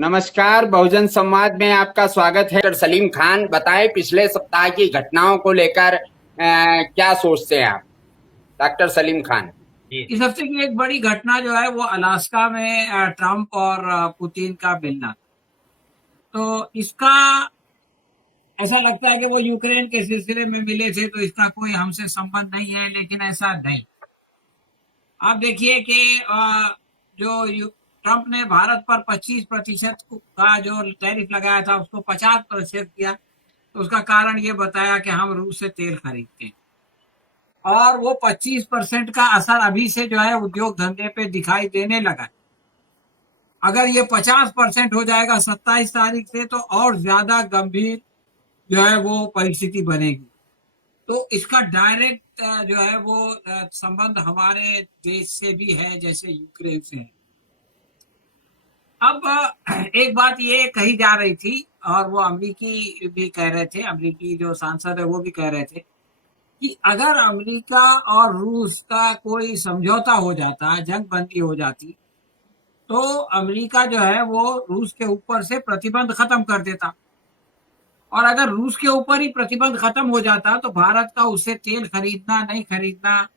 नमस्कार। बहुजन संवाद में आपका स्वागत है। डॉक्टर सलीम खान, बताएं पिछले सप्ताह की घटनाओं को लेकर क्या सोचते हैं आप? डॉक्टर सलीम खान। इस हफ्ते की एक बड़ी घटना जो है वो अलास्का में ट्रंप और पुतिन का मिलना। तो इसका ऐसा लगता है कि वो यूक्रेन के सिलसिले में मिले थे, तो इसका कोई हमसे संबंध नहीं है, लेकिन ऐसा नहीं। आप देखिए कि ट्रंप ने भारत पर 25% का जो टैरिफ लगाया था उसको 50% किया। तो उसका कारण ये बताया कि हम रूस से तेल खरीदते हैं, और वो 25% का असर अभी से जो है उद्योग धंधे पे दिखाई देने लगा। अगर ये 50% हो जाएगा 27 तारीख से, तो और ज्यादा गंभीर जो है वो परिस्थिति बनेगी। तो इसका डायरेक्ट जो है वो संबंध हमारे देश से भी है, जैसे यूक्रेन से है। अब एक बात ये कही जा रही थी, और वो अमरीकी भी कह रहे थे, अमरीकी जो सांसद है वो भी कह रहे थे कि अगर अमेरिका और रूस का कोई समझौता हो जाता, जंग बंदी हो जाती, तो अमेरिका जो है वो रूस के ऊपर से प्रतिबंध खत्म कर देता। और अगर रूस के ऊपर ही प्रतिबंध खत्म हो जाता तो भारत का उससे तेल खरीदना नहीं खरीदना,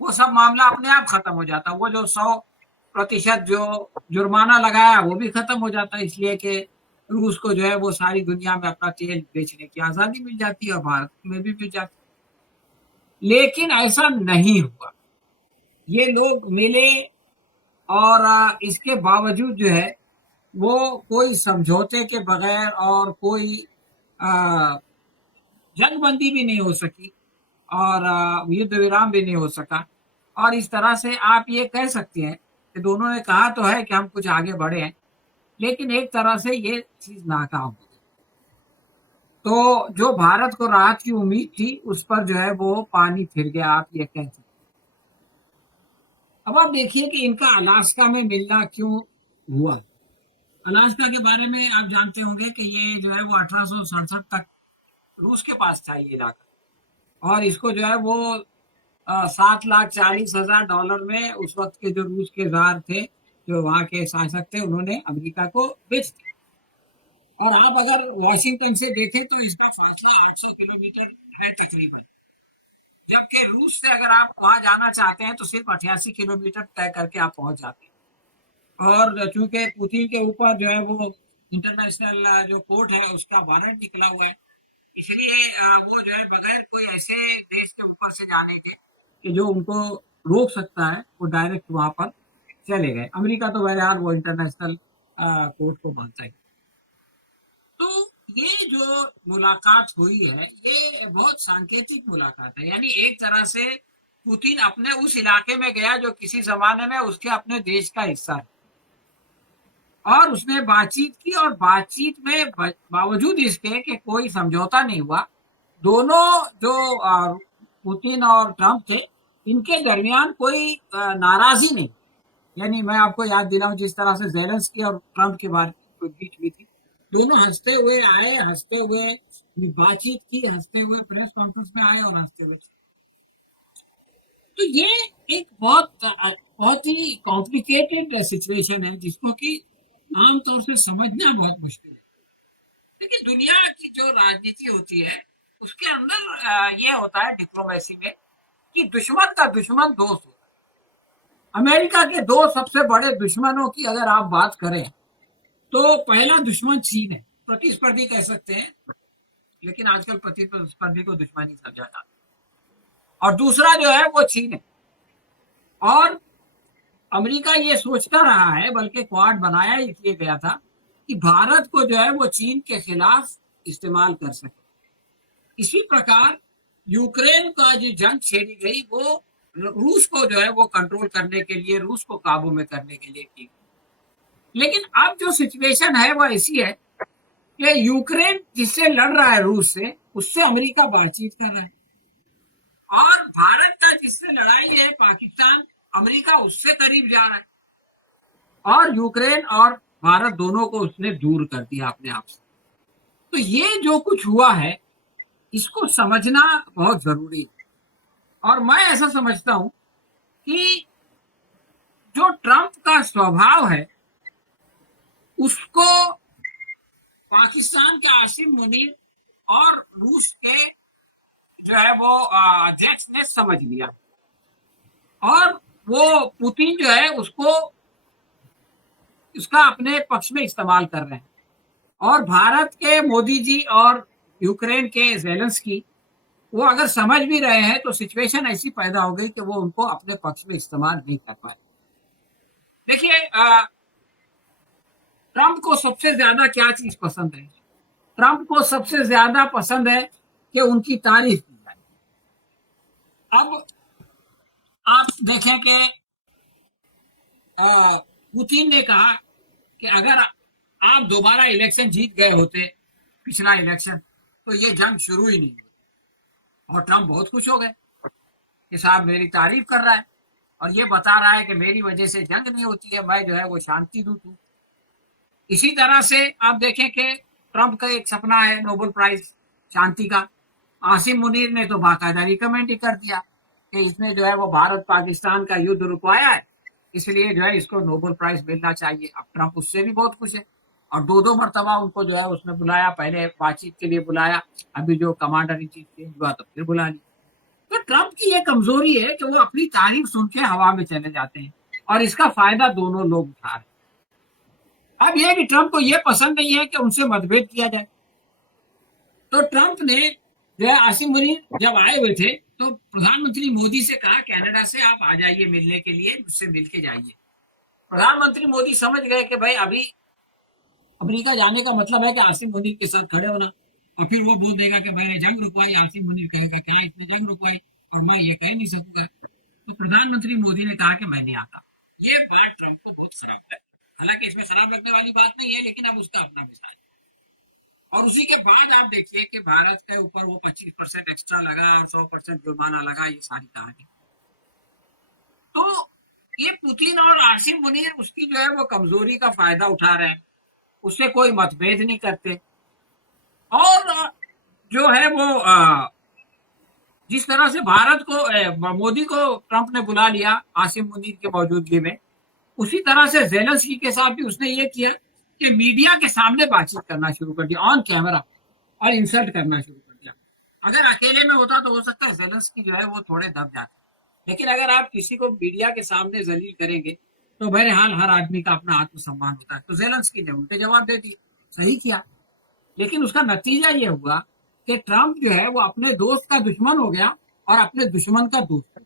वो सब मामला अपने आप खत्म हो जाता। वो जो 100% जो जुर्माना लगाया वो भी खत्म हो जाता, इसलिए कि रूस को जो है वो सारी दुनिया में अपना तेल बेचने की आजादी मिल जाती है और भारत में भी मिल जाती। लेकिन ऐसा नहीं हुआ। ये लोग मिले, और इसके बावजूद जो है वो कोई समझौते के बगैर और कोई आ, जंगबंदी भी नहीं हो सकी, और युद्ध विराम भी नहीं हो सका। और इस तरह से आप ये कह सकते हैं कि दोनों ने कहा तो है कि हम कुछ आगे बढ़े हैं, लेकिन एक तरह से ये चीज नाकाम हो गई। तो जो भारत को राहत की उम्मीद थी उस पर जो है वो पानी फिर गया, आप ये कह सकते हैं। अब आप देखिए कि इनका अलास्का में मिलना क्यों हुआ। अलास्का के बारे में आप जानते होंगे कि ये जो है वो 1867 तक रूस के पास था ये इलाका। और इसको जो है वो 7,40,000 डॉलर में उस वक्त के जो रूस के जार थे, जो वहां के शासक थे, उन्होंने अमेरिका को बेच दिया। और आप अगर वॉशिंगटन से देखें तो इसका फासला 800 किलोमीटर है तकरीबन, जबकि रूस से अगर आप वहां जाना चाहते हैं तो सिर्फ 88 किलोमीटर तय करके आप पहुंच जाते हैं। और चूंकि पुतिन के ऊपर जो है वो इंटरनेशनल जो कोर्ट है उसका वारंट निकला हुआ है, इसलिए वो जो है बगैर कोई ऐसे देश के ऊपर से जाने के कि जो उनको रोक सकता है, वो डायरेक्ट वहां पर चले गए। अमेरिका तो बहरहाल वो इंटरनेशनल कोर्ट को मानता है। तो ये जो मुलाकात हुई है ये बहुत सांकेतिक मुलाकात है, यानी एक तरह से पुतिन अपने उस इलाके में गया जो किसी जमाने में उसके अपने देश का हिस्सा है, और उसने बातचीत की। और बातचीत में बावजूद इसके कि कोई समझौता नहीं हुआ, दोनों जो पुतिन और ट्रंप थे, इनके दरमियान कोई नाराजगी नहीं। यानी मैं आपको याद दिलाऊं, जिस तरह से जेलेंस्की और ट्रंप के बारे में बीच हुई थी, दोनों हंसते हुए आए, हंसते हुए बातचीत की, हंसते हुए प्रेस कॉन्फ्रेंस में आए और हंसते हुए। तो ये एक बहुत ही कॉम्प्लिकेटेड सिचुएशन है जिसको कि आमतौर से समझना बहुत मुश्किल है। लेकिन दुनिया की जो राजनीति होती है उसके अंदर ये होता है डिप्लोमेसी में कि दुश्मन का दुश्मन दोस्त होता है। अमेरिका के दो सबसे बड़े दुश्मनों की अगर आप बात करें तो पहला दुश्मन चीन है, प्रतिस्पर्धी कह सकते हैं, लेकिन आजकल प्रतिस्पर्धी को दुश्मनी समझा जाता है। और दूसरा जो है वो चीन है। और अमेरिका ये सोचता रहा है, बल्कि क्वाड बनाया इसलिए गया था कि भारत को जो है वो चीन के खिलाफ इस्तेमाल कर सके। इसी प्रकार यूक्रेन का जो जंग छेड़ी गई वो रूस को जो है वो कंट्रोल करने के लिए, रूस को काबू में करने के लिए की। लेकिन अब जो सिचुएशन है वो ऐसी है कि यूक्रेन जिससे लड़ रहा है रूस से, उससे अमेरिका बातचीत कर रहा है। और भारत का जिससे लड़ाई है पाकिस्तान, अमेरिका उससे करीब जा रहा है। और यूक्रेन और भारत दोनों को उसने दूर कर दिया अपने आप से। तो ये जो कुछ हुआ है इसको समझना बहुत जरूरी है। और मैं ऐसा समझता हूं कि जो ट्रंप का स्वभाव है उसको पाकिस्तान के आसिम मुनीर और रूस के जो है वो अध्यक्ष ने समझ लिया, और वो पुतिन जो है उसको उसका अपने पक्ष में इस्तेमाल कर रहे हैं। और भारत के मोदी जी और यूक्रेन के ज़ेलेंस्की वो अगर समझ भी रहे हैं तो सिचुएशन ऐसी पैदा हो गई कि वो उनको अपने पक्ष में इस्तेमाल नहीं कर पाए। देखिए, ट्रंप को सबसे ज्यादा क्या चीज पसंद है? ट्रंप को सबसे ज्यादा पसंद है कि उनकी तारीफ की जाए। अब आप देखें कि पुतिन ने कहा कि अगर आप दोबारा इलेक्शन जीत गए होते, पिछला इलेक्शन, तो ये जंग शुरू ही नहीं हुई। और ट्रंप बहुत खुश हो गए कि साहब मेरी तारीफ कर रहा है और ये बता रहा है कि मेरी वजह से जंग नहीं होती है, मैं जो है वो शांति दूत हूं। इसी तरह से आप देखें कि ट्रंप का एक सपना है नोबेल प्राइज शांति का। आसिम मुनीर ने तो बाकायदा रिकमेंड ही कर दिया कि इसने जो है वो भारत पाकिस्तान का युद्ध रुकवाया है, इसलिए जो है इसको नोबेल प्राइज मिलना चाहिए। अब ट्रंप उससे भी बहुत खुश है और दो दो मरतबा उनको जो है उसने बुलाया, पहले बातचीत के लिए बुलाया, अभी जो कमांडर इन चीफ चेंज हुआ तो फिर बुला लिया। तो ट्रंप की ये कमजोरी है कि वो अपनी तारीफ सुन के हवा में चले जाते हैं और इसका फायदा दोनों लोग उठा रहे हैं। अब यह कि ट्रंप को यह पसंद नहीं है कि उनसे मतभेद किया जाए, तो ट्रंप ने जो है आसिम मुनीर जब आए हुए थे तो प्रधानमंत्री मोदी से कहा कनाडा से आप आ जाइए मिलने के लिए, मुझसे मिलके जाइए। प्रधानमंत्री मोदी समझ गए कि भाई अभी अमेरिका जाने का मतलब है कि आसिम मुनीर के साथ खड़े होना, और फिर वो बोल देगा कि मैंने जंग रुकवाई, आसिम मुनीर कहेगा क्या इसने जंग रुकवाई और मैं ये कह नहीं सकूंगा। तो प्रधानमंत्री मोदी ने कहा कि मैं नहीं आता। ये बात ट्रंप को बहुत खराब है, हालांकि इसमें खराब लगने वाली बात नहीं है, लेकिन अब उसका अपना मिजाज। और उसी के बाद आप देखिए कि भारत के ऊपर वो 25% एक्स्ट्रा लगा और 100% जुर्माना लगा, ये सारी कहानी। तो ये पुतिन और आसिम मुनीर उसकी जो है वो कमजोरी का फायदा उठा रहे हैं, उससे कोई मतभेद नहीं करते। और जो है वो जिस तरह से भारत को मोदी को ट्रंप ने बुला लिया आसिम मुनीर की मौजूदगी में, उसी तरह से ज़ेलेंस्की के साथ भी उसने ये किया कि मीडिया के सामने बातचीत करना शुरू कर दिया ऑन कैमरा और इंसल्ट करना शुरू कर दिया। अगर अकेले में होता तो हो सकता है ज़ेलेंस्की जो है वो थोड़े दब जाते, लेकिन अगर आप किसी को मीडिया के सामने जलील करेंगे तो बहरहाल हर आदमी का अपना आत्मसम्मान होता है। तो ज़ेलेंस्की ने उल्टे जवाब दे दिए, सही किया, लेकिन उसका नतीजा ये हुआ कि ट्रंप जो है वो अपने दोस्त का दुश्मन हो गया और अपने दुश्मन का दोस्त।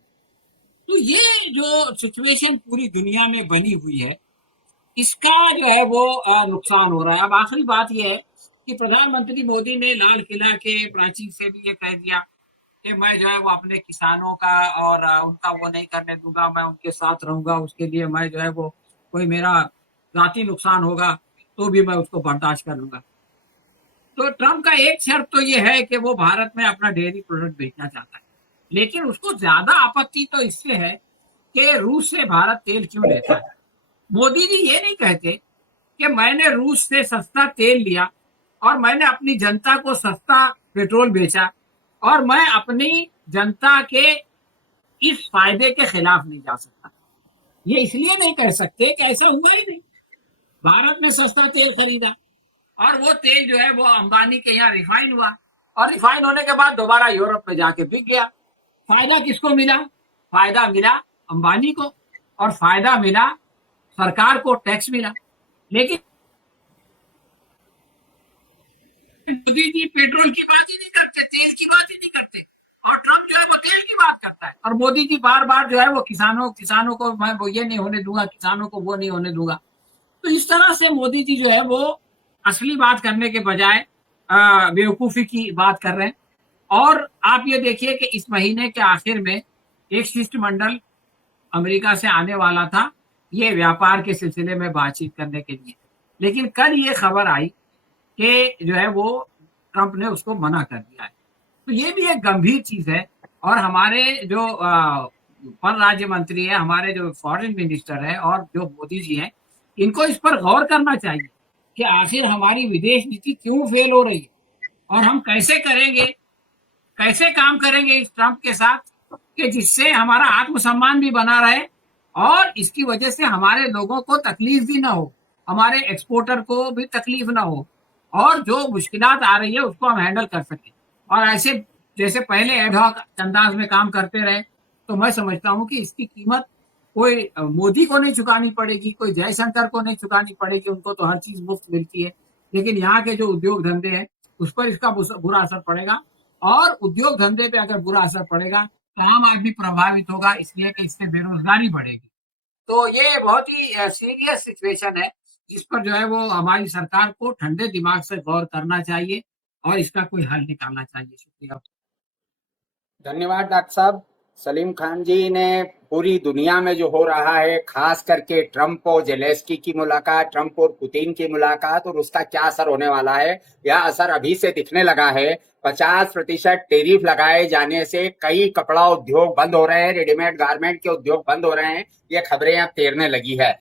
तो ये जो सिचुएशन पूरी दुनिया में बनी हुई है, इसका जो है वो नुकसान हो रहा है। अब आखिरी बात यह है कि प्रधानमंत्री मोदी ने लाल किला के प्राचीर से भी ये कह दिया कि मैं जो है वो अपने किसानों का और उनका वो नहीं करने दूंगा, मैं उनके साथ रहूंगा, उसके लिए मैं जो है वो कोई मेरा जाती नुकसान होगा तो भी मैं उसको बर्दाश्त कर लूंगा। तो ट्रंप का एक शर्त तो ये है कि वो भारत में अपना डेयरी प्रोडक्ट बेचना चाहता है, लेकिन उसको ज्यादा आपत्ति तो इससे है कि रूस से भारत तेल क्यों लेता है। मोदी जी ये नहीं कहते कि मैंने रूस से सस्ता तेल लिया और मैंने अपनी जनता को सस्ता पेट्रोल बेचा और मैं अपनी जनता के इस फायदे के खिलाफ नहीं जा सकता। ये इसलिए नहीं कह सकते कि ऐसा हुआ ही नहीं। भारत ने सस्ता तेल खरीदा और वो तेल जो है वो अंबानी के यहाँ रिफाइन हुआ और रिफाइन होने के बाद दोबारा यूरोप में जाके बिक गया। फायदा किसको मिला? फायदा मिला अंबानी को और फायदा मिला सरकार को, टैक्स मिला। लेकिन मोदी जी पेट्रोल की बात ही नहीं करते, तेल की बात ही नहीं करते, और ट्रंप जो है वो तेल की बात करता है। और मोदी जी बार बार जो है वो किसानों को मैं वो ये नहीं होने दूंगा, किसानों को वो नहीं होने दूंगा। तो इस तरह से मोदी जी जो है वो असली बात करने के बजाय बेवकूफी की बात कर रहे हैं। और आप ये देखिए कि इस महीने के आखिर में एक शिष्टमंडल अमेरिका से आने वाला था ये व्यापार के सिलसिले में बातचीत करने के लिए, लेकिन कल ये खबर आई कि जो है वो ट्रंप ने उसको मना कर दिया है। तो ये भी एक गंभीर चीज है। और हमारे जो पर राज्य मंत्री है, हमारे जो फॉरेन मिनिस्टर है और जो मोदी जी हैं, इनको इस पर गौर करना चाहिए कि आखिर हमारी विदेश नीति क्यों फेल हो रही है और हम कैसे करेंगे, कैसे काम करेंगे इस ट्रंप के साथ कि जिससे हमारा आत्मसम्मान भी बना रहे और इसकी वजह से हमारे लोगों को तकलीफ भी ना हो हमारे एक्सपोर्टर को भी तकलीफ ना हो और जो मुश्किलात आ रही है उसको हम हैंडल कर सकें। और ऐसे जैसे पहले एडहॉक अंदाज में काम करते रहे, तो मैं समझता हूँ कि इसकी कीमत कोई मोदी को नहीं चुकानी पड़ेगी, कोई जयशंकर को नहीं चुकानी पड़ेगी, उनको तो हर चीज मुफ्त मिलती है। लेकिन यहाँ के जो उद्योग धंधे हैं उस पर इसका बुरा असर पड़ेगा, और उद्योग धंधे पे अगर बुरा असर पड़ेगा तो आम आदमी प्रभावित होगा, इसलिए कि इससे बेरोजगारी बढ़ेगी। तो ये बहुत ही सीरियस सिचुएशन है। इस पर जो है वो हमारी सरकार को ठंडे दिमाग से गौर करना चाहिए और इसका कोई हल निकालना चाहिए। शुक्रिया। धन्यवाद डॉक्टर साहब। सलीम खान जी ने पूरी दुनिया में जो हो रहा है, खास करके ट्रंप और जेलेंस्की की मुलाकात, ट्रंप और पुतिन की मुलाकात, और उसका क्या असर होने वाला है, यह असर अभी से दिखने लगा है। 50% टेरिफ लगाए जाने से कई कपड़ा उद्योग बंद हो रहे हैं, रेडीमेड गारमेंट के उद्योग बंद हो रहे हैं, ये खबरें अब तैरने लगी है।